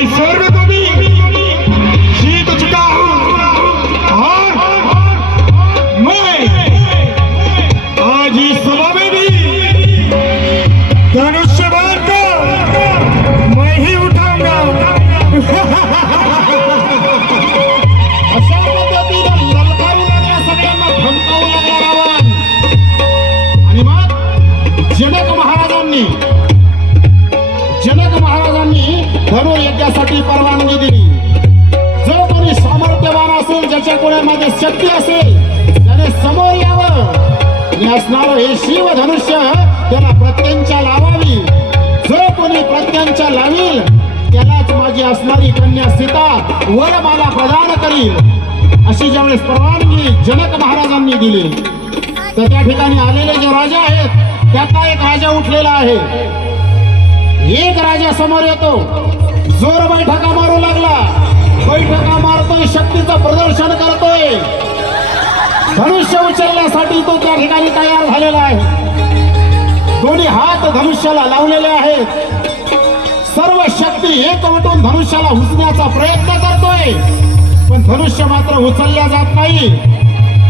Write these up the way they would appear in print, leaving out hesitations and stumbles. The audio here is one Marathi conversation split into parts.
मैं स्वर्ग को भी जीत चुका हूँ और मैं आज इस सभा में भी धनुष्यबाण को मैं ही उठाऊंगा। अशा पद्धतीने ललकारू लागला, सगळ्यांना धमकावू लागला रावण. आणि मग जनक महाराजांनी धनुर्यज्ञासाठी परवानगी दिली. जो कोणी सामर्थ्यवान असेल, ज्याच्या कोणामध्ये शक्ती असेल, त्याने समोर यावं आणि असणारं हे शिव धनुष्य त्याला प्रत्यंचा लावावी. जो कोणी प्रत्यंचा लावील त्यालाच माझी असणारी कन्या सीता वरमाला प्रदान करील. अशी ज्यावेळेस परवानगी जनक महाराजांनी दिली, तर त्या ठिकाणी आलेले जे राजा आहेत त्यातला एक राजा उठलेला आहे. एक राजा समोर येतो, जोर बैठका मारू लागला. बैठका मारतोय, शक्तीचं प्रदर्शन करतोय. धनुष्य उचलण्यासाठी तो त्या ठिकाणी तयार झालेला आहे. दोन्ही हात धनुष्याला लावलेले आहेत. सर्व शक्ती एकवटून धनुष्याला उचलण्याचा प्रयत्न करतोय, पण धनुष्य मात्र उचलल्या जात नाही.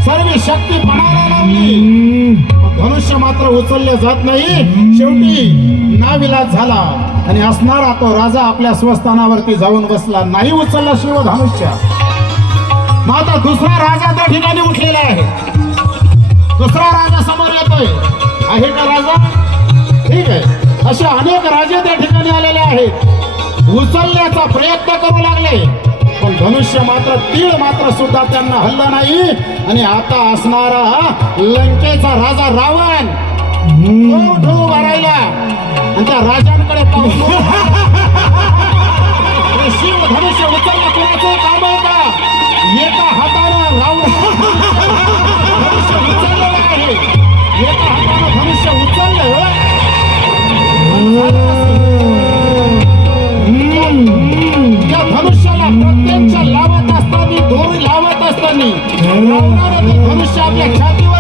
सर्व शक्ती पणाला लावली, धनुष्य मात्र उचलले जात नाही. शेवटी नाविलाज झाला आणि असणारा तो राजा आपल्या स्वस्थानावरती जाऊन बसला. नाही उचलला शिव धनुष्य. मग आता दुसरा राजा त्या ठिकाणी उठलेला आहे. दुसरा राजा समोर येतोय. आहे का राजा? ठीक आहे. असे अनेक राजे त्या ठिकाणी आलेले आहेत. उचलण्याचा प्रयत्न करू लागले, पण धनुष्य मात्र तीळ मात्र सुद्धा त्यांना हल्ला नाही. आणि आता असणारा लंकेचा राजा रावण तो भरायला आणि त्या राजांकडे पाहून शिव धनुष्य उचलणं कोणाचं काम आहे का? एका हातानं रावण धनुष्य उचललेलं आहे. एका हातानं धनुष्य उचललं. त्या धनुष्याला प्रत्यंचा लावत असताना, दोरी लावत असताना रावणाने ते धनुष्य आपल्या छातीवर